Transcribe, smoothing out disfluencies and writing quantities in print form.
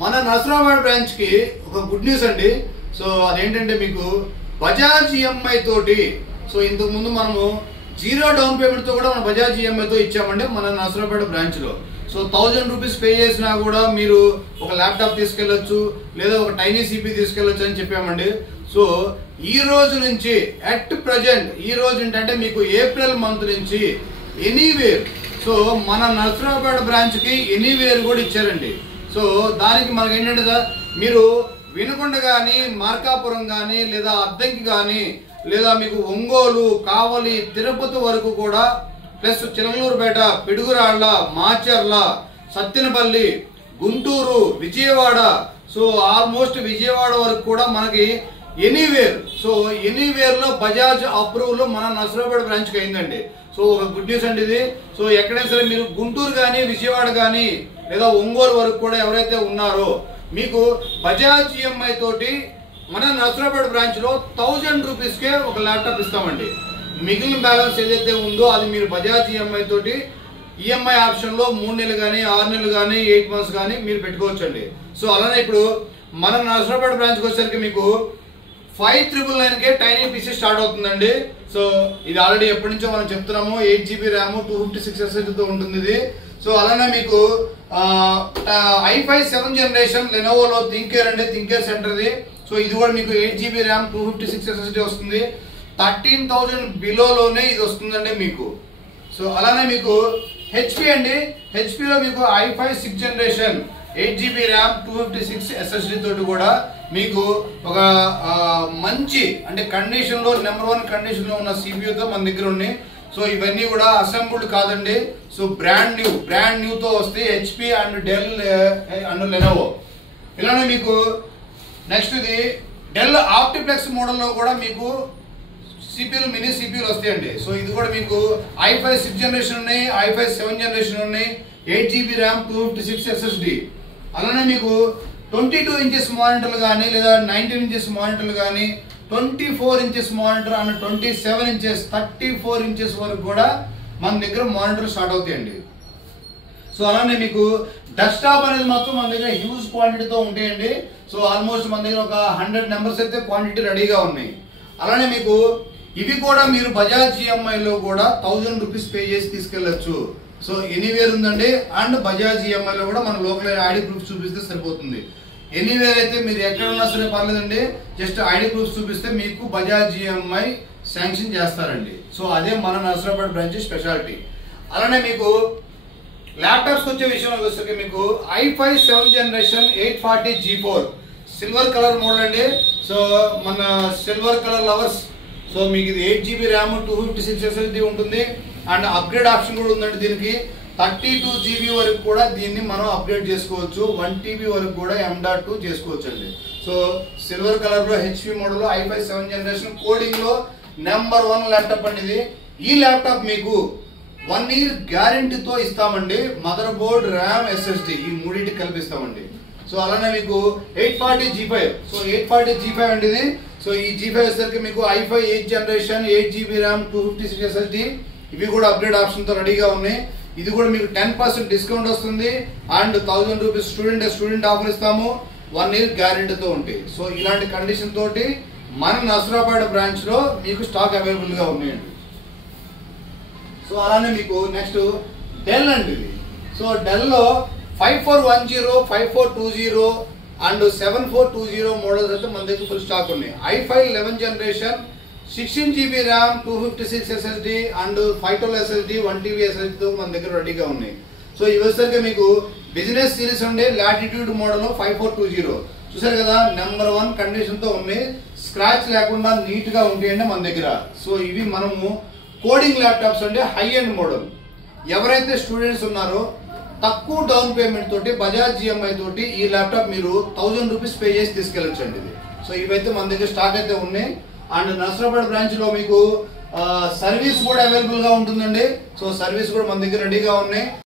మన నసరాబాద్ బ్రాంచ్ కి ఒక గుడ్ న్యూస్ అండి. సో అదేంటంటే మీకు బజాజ్ ఈఎంఐ తోటి, సో ఇంతకు ముందు మనము 0 డౌన్ పేమెంట్ తో కూడా మన బజాజ్ ఈఎంఐ తో ఇచ్చామండి మన నసరాబాద్ బ్రాంచ్ లో. సో 1000 రూపీస్ పే చేసినా కూడా మీరు ఒక ల్యాప్టాప్ తీసుకెళ్లొచ్చు, లేదా ఒక టైనీ సిపి తీసుకెళ్లొచ్చు అని చెప్పామండి. సో ఈ రోజు నుంచి అట్ ప్రజెంట్ ఈ రోజు ఏంటంటే మీకు ఏప్రిల్ మంత్ నుంచి ఎనీవేర్, సో మన నసరాబాద్ బ్రాంచ్ కి ఎనీవేర్ కూడా ఇచ్చారండి. సో దానికి మనకి ఏంటంటే మీరు వినుకొండ కానీ, మార్కాపురం కానీ, లేదా అద్దంకి కానీ, లేదా మీకు ఒంగోలు, కావలి, తిరుపతి వరకు కూడా, plus Chilakaluripet, Piduguralla, Macherla, Sattenapalli, Guntur, Vijayawada, so almost Vijayawada వరకు కూడా మనకి ఎనీవేర్, సో ఎనీవేర్ లో బజాజ్ అప్రూవల్ మన నసరాబాద్ బ్రాంచ్ కి అయిందండి. సో ఒక గుడ్ న్యూస్ అండి ఇది. సో ఎక్కడైనా సరే మీరు గుంటూరు కానీ, విజయవాడ కానీ, లేదా ఒంగోలు వరకు కూడా ఎవరైతే ఉన్నారో మీకు బజాజ్ ఈఎంఐ తోటి మన నసరాబాద్ బ్రాంచ్ లో 1000 రూపీస్ కే ఒక ల్యాప్టాప్ ఇస్తామండి. మిగిలిన బ్యాలెన్స్ ఏదైతే ఉందో అది మీరు బజాజ్ ఈఎంఐ తోటి ఈఎంఐ ఆప్షన్ లో 3 నెలలు కానీ, 6 నెలలు కానీ, 8 మంత్స్ కానీ మీరు పెట్టుకోవచ్చు అండి. సో అలానే ఇప్పుడు మన నసరాబాద్ బ్రాంచ్ కి వచ్చేసరికి మీకు 5999 కే టైనీ పీసీ స్టార్ట్ అవుతుందండి. సో ఇది ఆల్రెడీ ఎప్పటి నుంచో మనం చెప్తున్నాము. 8GB ర్యామ్, 256 SSD తో ఉంటుంది ఇది. సో అలానే మీకు i5 7th జనరేషన్ లెనోవోలో థింకేర్ అండి, థింకేర్ సెంటర్ది. సో ఇది కూడా మీకు 8GB ర్యామ్, 256 SSD వస్తుంది. 13,000 బిలోలోనే ఇది వస్తుందండి మీకు. సో అలానే మీకు హెచ్పి అండి, హెచ్పిలో మీకు i5 6th generation 8GB RAM, 256 SSD తోటి కూడా మీకు ఒక మంచి అంటే కండిషన్ లో నెంబర్ 1 కండిషన్ లో ఉన్న CPU తో మన దగ్గర ఉన్నాయి. సో ఇవన్నీ కూడా అసెంబుల్డ్ కాదండి. సో బ్రాండ్ న్యూ తో వస్తాయి HP and Dell and Lenovo. ఇలానే మీకు నెక్స్ట్ ఇది డెల్ ఆప్టిప్లెక్స్ మోడల్లో కూడా మీకు సిపిలు, మినీ సిపిలు వస్తాయండి. సో ఇది కూడా మీకు i5 6th జనరేషన్ ఉన్నాయి, i5 7th జనరేషన్ ఉన్నాయి, 8GB ర్యామ్, 256 SSD. అలానే మీకు 22 ఇంచెస్ మానిటర్లు కానీ, లేదా 19 ఇంచెస్ మానిటర్లు కానీ, 24 inches monitor and 27 inches, 34 inches వరకు కూడా మన దగ్గర మానిటర్ స్టార్ట్ అవుతాయండి. సో అలానే మీకు డెస్క్టాప్ అనేది మాత్రం మన దగ్గర హ్యూజ్ క్వాంటిటీతో ఉంటాయండి. సో ఆల్మోస్ట్ మన దగ్గర ఒక 100 నెంబర్స్ అయితే క్వాంటిటీ రెడీగా ఉన్నాయి. అలానే మీకు ఇవి కూడా మీరు బజాజ్ ఈఎంఐ లో కూడా 1000 రూపీస్ పే చేసి తీసుకెళ్లొచ్చు. సో ఎనీవేర్ ఉందండి, అండ్ బజాజ్ ఈఎంఐ లో కూడా మన లోకల్ ఐడి ప్రూఫ్ చూపిస్తే సరిపోతుంది. ఎనీవేర్ అయితే మీరు ఎక్కడున్నా సరే పర్లేదండి, జస్ట్ ఐడి ప్రూఫ్ చూపిస్తే మీకు బజాజ్ ఈఎంఐ శాంక్షన్ చేస్తారండి. సో అదే మన నసరాబాద్ బ్రాంచ్ స్పెషాలిటీ. అలానే మీకు ల్యాప్టాప్స్ వచ్చే విషయంలో వచ్చేసరికి మీకు i5 7th generation 840 G4 silver colour model అండి. సో మన సిల్వర్ కలర్ లవర్స్, సో మీకు ఇది 8GB ర్యామ్, 256 SSD ఉంటుంది, అండ్ అప్గ్రేడ్ ఆప్షన్ కూడా ఉందండి దీనికి. 32GB వరకు కూడా దీన్ని మనం అప్గ్రేడ్ చేసుకోవచ్చు, 1TB వరకు కూడా M.2 చేసుకోవచ్చు అండి. సో సిల్వర్ కలర్ లో హెచ్పి మోడల్ లో i5 7th జనరేషన్ కోడింగ్ లో నెంబర్ 1 ల్యాప్టాప్ అండి ఇది. ఈ ల్యాప్టాప్ మీకు 1 year గ్యారంటీతో ఇస్తామండి. మదర్ బోర్డ్, ర్యామ్, SSD ఈ మూడింటికి కల్పిస్తామండి. సో అలానే మీకు 840 G5, సో 840 G5 అండి ఇది. సో ఈ G5 వచ్చేసరికి మీకు i5 8th generation, 8GB RAM, 256 SSD ఇవి కూడా అప్గ్రేడ్ ఆప్షన్ తో రెడీగా ఉన్నాయి. ఇది కూడా మీకు 10% డిస్కౌంట్ వస్తుంది, అండ్ 1000 రూపీస్ స్టూడెంట్ ఆఫర్ ఇస్తాము, 1 year గ్యారంటీతో ఉంటాయి. సో ఇలాంటి కండిషన్ తోటి మన నసరాబాద్ బ్రాంచ్ లో మీకు స్టాక్ అవైలబుల్ గా ఉన్నాయండి. సో అలానే మీకు నెక్స్ట్ డెల్ అండి ఇది. సో డెల్ లో 5410, 5420 అండ్ 7420 మోడల్స్ అయితే మన దగ్గర ఫుల్ స్టాక్ ఉన్నాయి. i5 11th generation 16GB RAM, 256 SSD and 512 SSD, 1TB SSD తో మన దగ్గర రెడీగా ఉన్నాయి. సో ఇవి వచ్చేసరికి మీకు బిజినెస్ సిరీస్ ఉండే లాటిట్యూడ్ మోడల్ 5420 చూసారు కదా, నెంబర్ 1 కండిషన్ తో ఉన్నాయి, స్క్రాచ్ లేకుండా నీట్ గా ఉంటాయండి మన దగ్గర. సో ఇవి మనము కోడింగ్ ల్యాప్టాప్స్ అంటే హై ఎండ్ మోడల్. ఎవరైతే స్టూడెంట్స్ ఉన్నారో తక్కువ డౌన్ పేమెంట్ తోటి బజాజ్ ఈఎంఐ తోటి ఈ ల్యాప్టాప్ మీరు 1000 రూపీస్ పే చేసి తీసుకెళ్ళొచ్చండి ఇది. సో ఇవైతే మన దగ్గర స్టాక్ అయితే ఉన్నాయి, అండ్ నసరాబాద్ బ్రాంచ్ లో మీకు సర్వీస్ కూడా అవైలబుల్ గా ఉంటుందండి. సో సర్వీస్ కూడా మన దగ్గర రెడీగా ఉన్నాయి.